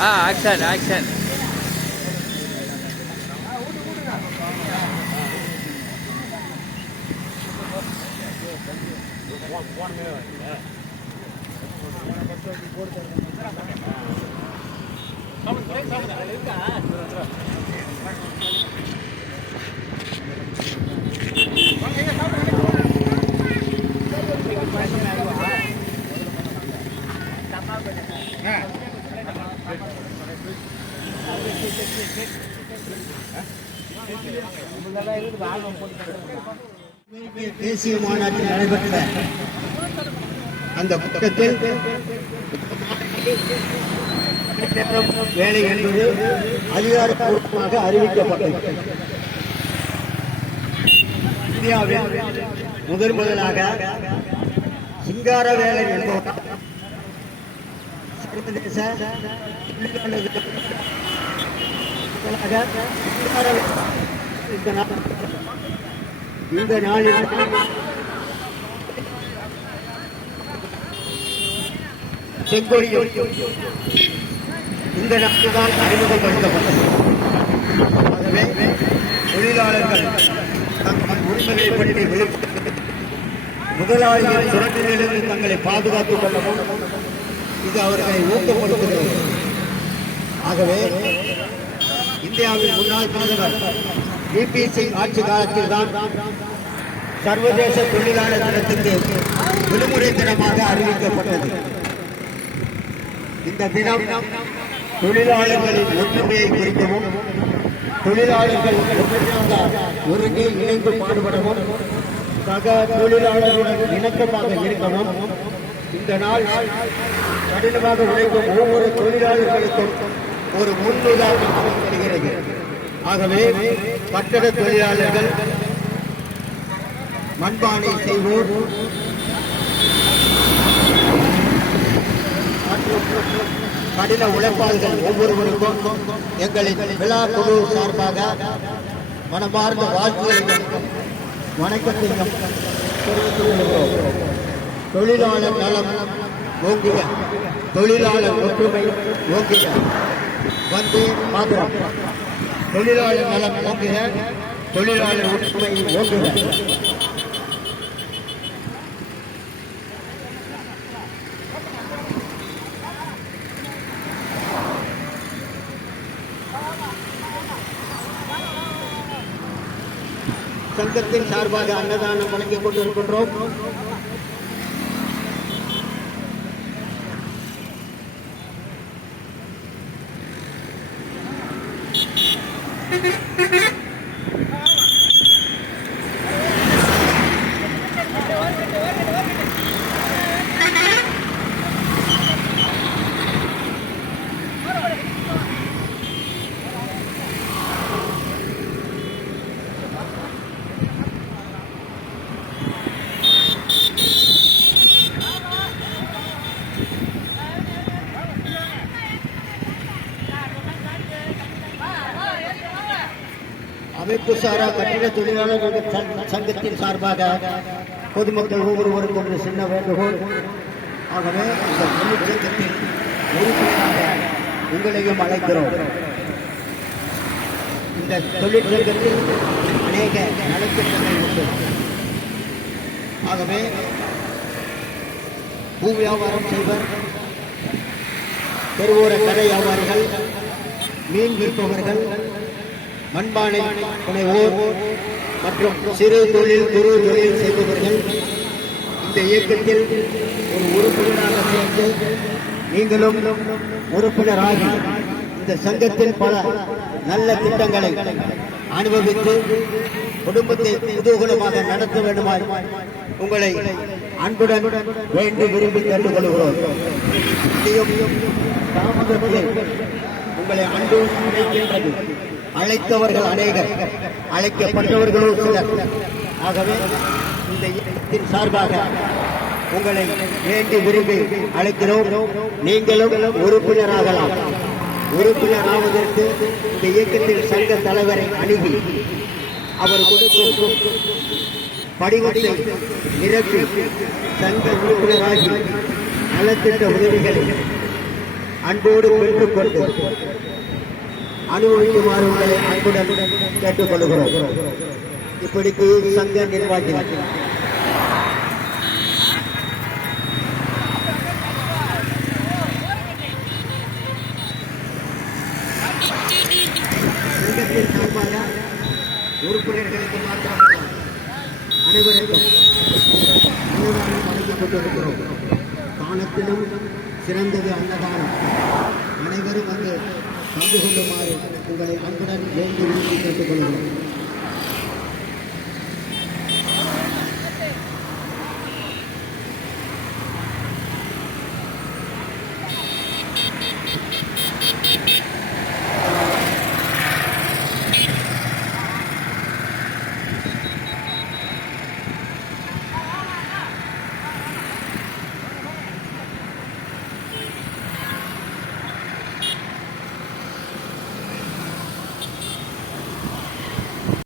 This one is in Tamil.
ஆ ஆக்ஷன் ஆக்ஷன் போட்டு தேசிய மாநாட்டில் நடைபெற்ற அந்த கூட்டத்தில் வேலை என்பது அதிகாரப்பூர்வமாக அறிவிக்கப்பட்டது இந்தியாவில் முதன் முதலாக சிங்கார வேலை என்பவர் சர்வதேச தொழிலாளர் முதலாக சிங்கார வேலன் இந்த நாளில் செங்கோடியும் இந்த நாட்டுதான் அறிமுகப்படுத்தப்பட்டது தொழிலாளர்கள் தங்கள் உரிமைகளை பற்றி விழிப்பு முதலாளியின் சுரண்டலிலிருந்து தங்களை பாதுகாத்துக் கொள்ளவும் இது அவர்களை ஊக்கப்படுத்துகிறது ஆகவே இந்தியாவின் முன்னாள் பிரதமர் விபி சிங் ஆட்சி காலத்தில் தான் சர்வதேச தொழிலாளர் தினத்துக்கு விடுமுறை தினமாக அறிவிக்கப்பட்டது. இந்த தினம் தொழிலாளர்களின் ஒற்றுமையை குறிக்கவும் தொழிலாளர்கள் ஒற்றுமையாக ஒருங்கே இணைந்து பாடுபடவும் சக தொழிலாளர்களுடன் இணக்கமாக இருக்கவும் இந்த நாள் கடினமாக உழைக்கும் ஒவ்வொரு தொழிலாளர்களுக்கும் ஒரு முன்னுதாரணமாக வருகிறது ஆகவே கட்டட தொழிலாளர்கள் மண்பானை செய்வோர் கடின உழைப்பாளர்கள் ஒவ்வொருவருக்கும் எங்களின் விழா குழு சார்பாக மனமார்ந்த வாழ்த்துகளையும் வணக்கத்தையும் தொழிலாளர் நலம் ஓங்குக. தொழிலாளர் ஒற்றுமை ஓங்குக. வந்து மாத்திரம் தொழிலாளர் நலம் ஓங்குக தொழிலாளர் ஒற்றுமை ஓங்குக சங்கத்தின் சார்பாக அன்னதானம் வழங்கிக் கொண்டிருக்கின்றோம் அமைப்பு சாரா கட்டிட தொழிலாளர்கள் சங்கத்தின் சார்பாக பொதுமக்கள் ஒவ்வொருவருக்கும் ஒரு சின்ன வேண்டுகோள். ஆகவே இந்த தொழிற்சங்கத்தின் உறுப்பினராக உங்களையும் அழைக்கிறோம். இந்த தொழிற்சங்கத்தில் அநேக நலத்திட்டங்கள் உண்டு ஆகவே பூ வியாபாரம் செய்வர் தெருவோர கடை வியாபாரிகள் மீன் விற்பவர்கள் மண்பானை புனைவோர் மற்றும் சிறு தொழில் குறு தொழில் செய்பவர்கள் இந்த இயக்கத்தில் ஒரு உறுப்பினராக சேர்ந்து நீங்களும் உறுப்பினராகி இந்த சங்கத்தில் பல நல்ல திட்டங்களை அனுபவித்து குடும்பத்தை குதூகலமாக நடத்த வேண்டுமாய் உங்களை அன்புடன் வேண்டி விரும்பி கேட்டுக்கொள்கிறோம். இதையும் உங்களை அன்பு அழைக்கின்றது அழைத்தவர்கள் அநேகர் அழைக்கப்பட்டவர்களோ சிலர். ஆகவே இந்த இயக்கத்தின் சார்பாக உங்களை வேண்டி விரும்பி அழைக்கிறோம். நீங்களும் உறுப்பினராகலாம். உறுப்பினர் ஆவதற்கு இந்த இயக்கத்தின் சங்க தலைவரை அணுகி அவர் கொடுக்கும் படிவத்தை நிரப்பி சங்க உறுப்பினராகி நலத்திட்ட உதவிகளை அன்போடு பெற்றுக்கொண்டு அனுபவிக்குமாறு உங்களை அன்புடன் கேட்டுக்கொள்கிறோம். இப்படிக்கு சங்க நிர்வாகிகள். உறுப்பினர்களுக்கு மாத்திரமல்ல அனைவருக்கும் அன்னதானம் வழங்கிக் தானத்திலும் சிறந்தது அன்னதானம் அனைவரும் அங்கு பங்கு கொள்ளுமாறு உங்களை அன்புடன் வேண்டி விரும்பி கேட்டுக்கொள்கிறோம்